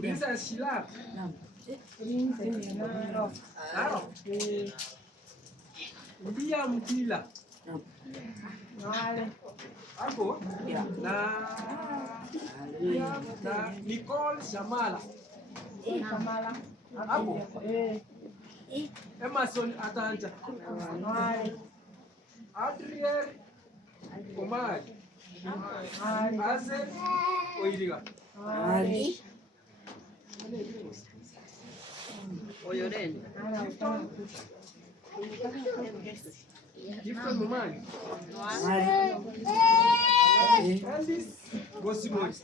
Princess Sheila. Dia Mtila. Hapo na Nicole Shamala. Hapo Emerson Atanja. Adriel Omari. Azen Oiriga. Oyoren. Gifton Mumani. Alice Gosimois.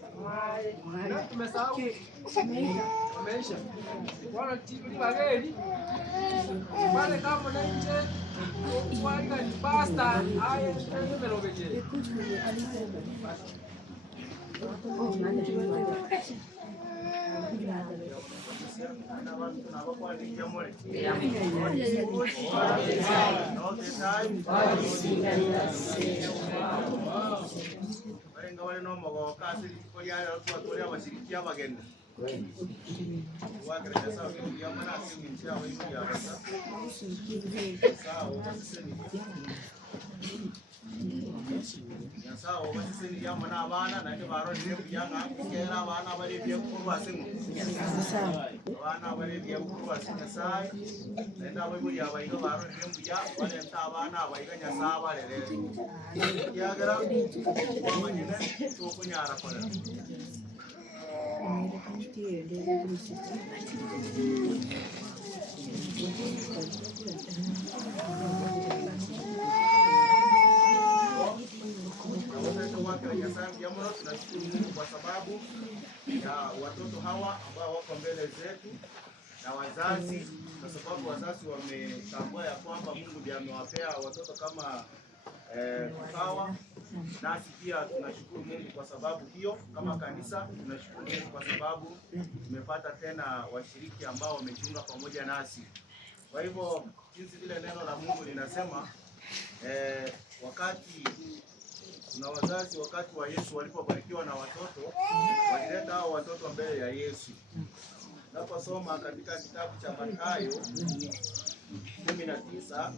Na tumesahau Ameisha. Wana timu wageni. Wale kama na nje wanga ni pasta haya ndio merogeje. Sawa basi sisi ya mwana bana na ndio baro ndio kujanga kera bana bali ndio kurwa simu sawa bana bali ndio kurwa simu sawa nenda bali ya bali baro ndio kuja wale mta bana bali kanya sawa lele ya gara kwa manyine to kunyara kwa tunashukuru Mungu kwa sababu ya watoto hawa ambao wako mbele zetu na wazazi, kwa sababu wazazi wametambua ya kwamba Mungu ndiye amewapea watoto kama hawa. Nasi pia tunashukuru Mungu kwa sababu hiyo. Kama kanisa tunashukuru Mungu kwa sababu tumepata tena washiriki ambao wamejiunga pamoja nasi. Kwa hivyo jinsi vile neno la Mungu linasema wakati na wazazi wakati wa Yesu walipobarikiwa na watoto walileta hao watoto mbele ya Yesu. Naposoma katika kitabu cha Mathayo 19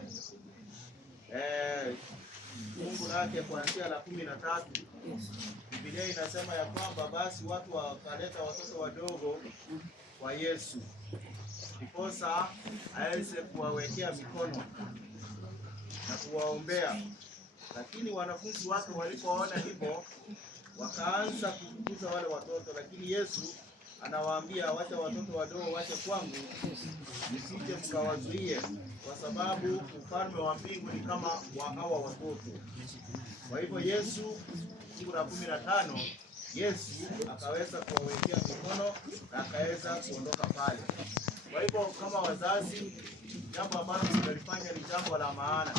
fungu lake kuanzia la 13. Biblia inasema ya kwamba basi watu wakaleta watoto wadogo kwa Yesu ndiposa aweze kuwawekea mikono na kuwaombea. Lakini wanafunzi wake walipoona hivyo wakaanza kufukuza wale watoto, lakini Yesu anawaambia wacha watoto wadogo wache kwangu, msije mkawazuie, kwa sababu ufalme wa mbingu ni kama wa hawa watoto. Kwa hivyo Yesu siku la 15 Yesu akaweza kuwawekea mikono na akaweza kuondoka pale. Kwa hivyo kama wazazi, jambo ambalo tunalifanya ni jambo la maana.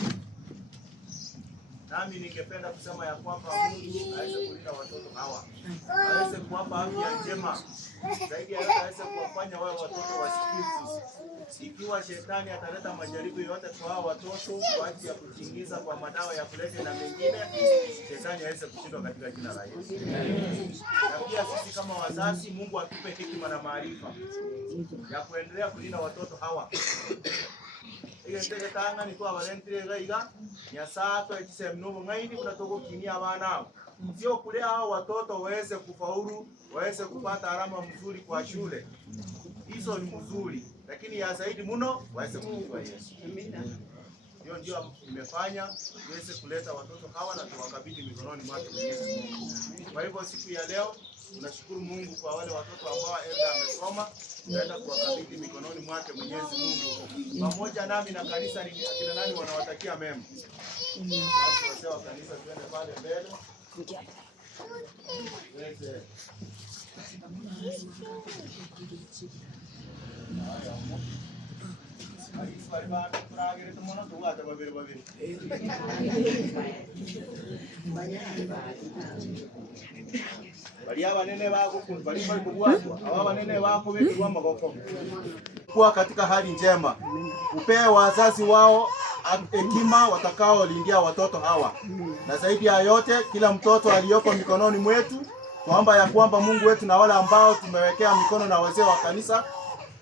Nami ningependa kusema ya kwamba Mungu aweze kulinda watoto hawa, aweze kuwapa afya njema, zaidi ya yote aweze kuwafanya wao watoto wasikivu. Ikiwa shetani ataleta majaribu yote kwa hao watoto kwa ajili ya kuchingiza kwa madawa ya kulevya na mengine, shetani aweze kushindwa katika jina la Yesu. Na pia sisi kama wazazi, Mungu atupe hekima na maarifa ya kuendelea kulinda watoto hawa. Tanga ni kwa valentire gaiga nyasato ekisemnumu ngaini unatoka kimia abana sio kulea hao watoto waweze kufaulu, waweze kupata alama mzuri kwa shule. Hizo ni mzuri, lakini ya zaidi mno waweze kumjua Yesu. Hiyo ndio imefanya tuweze kuleta watoto hawa na tuwakabidhi mikononi mwake Mwenyezi Mungu. Kwa hivyo siku ya leo tunashukuru Mungu kwa wale watoto ambao Elda amesoma, tunaenda kuwakabidhi mikononi mwake Mwenyezi Mungu. Pamoja nami na kanisa ni akina nani wanawatakia mema. Basi wazee wa kanisa tuende pale mbele. Kuwa katika hali njema, upee wazazi wao hekima watakao lindia watoto hawa, na zaidi ya yote kila mtoto aliyoko mikononi mwetu tuomba ya kwamba Mungu wetu na wale ambao tumewekea mikono na wazee wa kanisa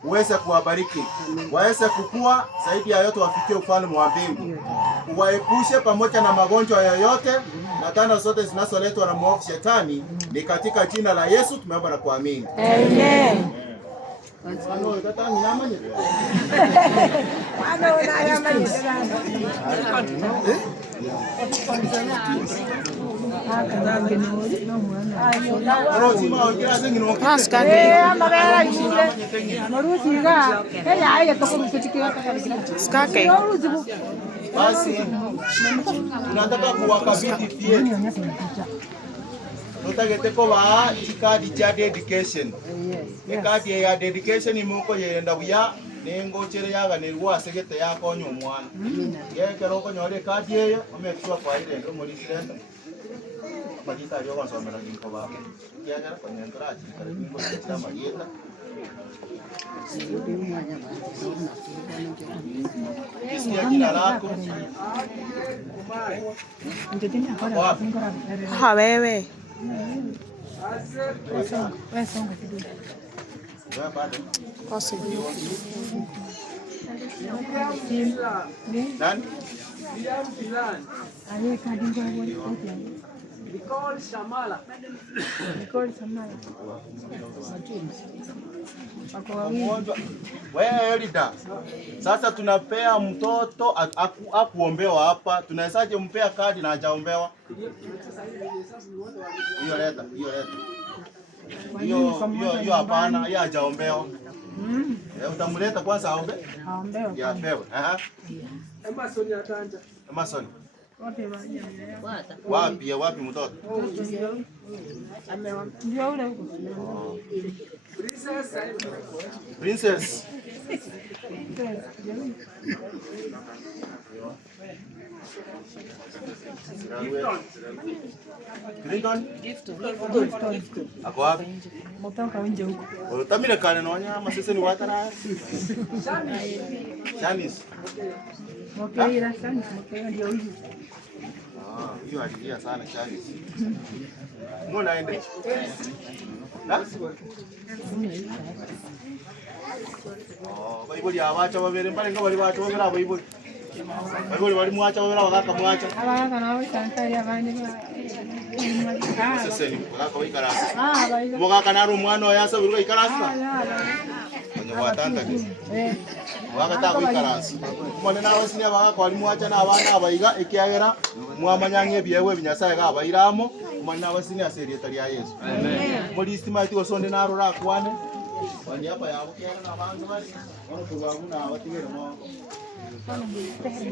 uweze kuwabariki, waweze kukua, zaidi ya yote wafikie ufalme wa mbingu, uwaepushe pamoja na magonjwa yoyote na dhana zote zinazoletwa na mwovu shetani. Ni katika jina la Yesu tumeomba na kuamini. Amen. Basi tunataka kuwakabidhi theater. Tutagete ko ba ikadi cha dedication. Ikadi ya dedication imuko yenda buya nengo chere yaga ne rwasegete yakonyo omwana. Yeke roko nyore kadi ye omekwa kwa ile ndo muri kirenda. Majita yo konsomera ninko ba. Yaga ko nyendra chi kare ningo cha majita. Kisikia jina lako. Ha wewe. Wewe Elida, sasa tunapea mtoto akuombewa hapa, tunawezaje mpea kadi na hajaombewa? Hiyo leta. Hiyo hapana, hiyo hajaombewa. Utamleta kwanza aombe? Aombewe. Ya pewe. Emerson atanja. Emerson. Wapi mtoto? Ndio ule huko. Princess. Clinton? Ako wapi? Mtoka nje huko. Utamile kane nonya masese ni watana. Shanis. Okay, ila Shanis ndio hiyo. Hiyo alilia sana Shanis. Mbona ende? Baibuli abacha babere mbale ngo bali bacho babera baibuli. Bali wali mwacha wala wakaka mwacha. Abagaka nabo santari abandi ba. Sasa ni wakaka wikarasa. Wakaka naro umwana yasa biruka ikarasa. Kwenye watanda kisi. Wakata wikarasa. Mwana nawe sinya wakaka wali mwacha na abana abayiga ekyagera mwamanyanye byewe binyasaye ga bayiramo. Mwana nawe sinya serieta lya Yesu. Amen. Muri istimati wasonde naro rakwane. Wani hapa ya bukiana na bantu bali. Wana tubabu na watigere mo. Okay.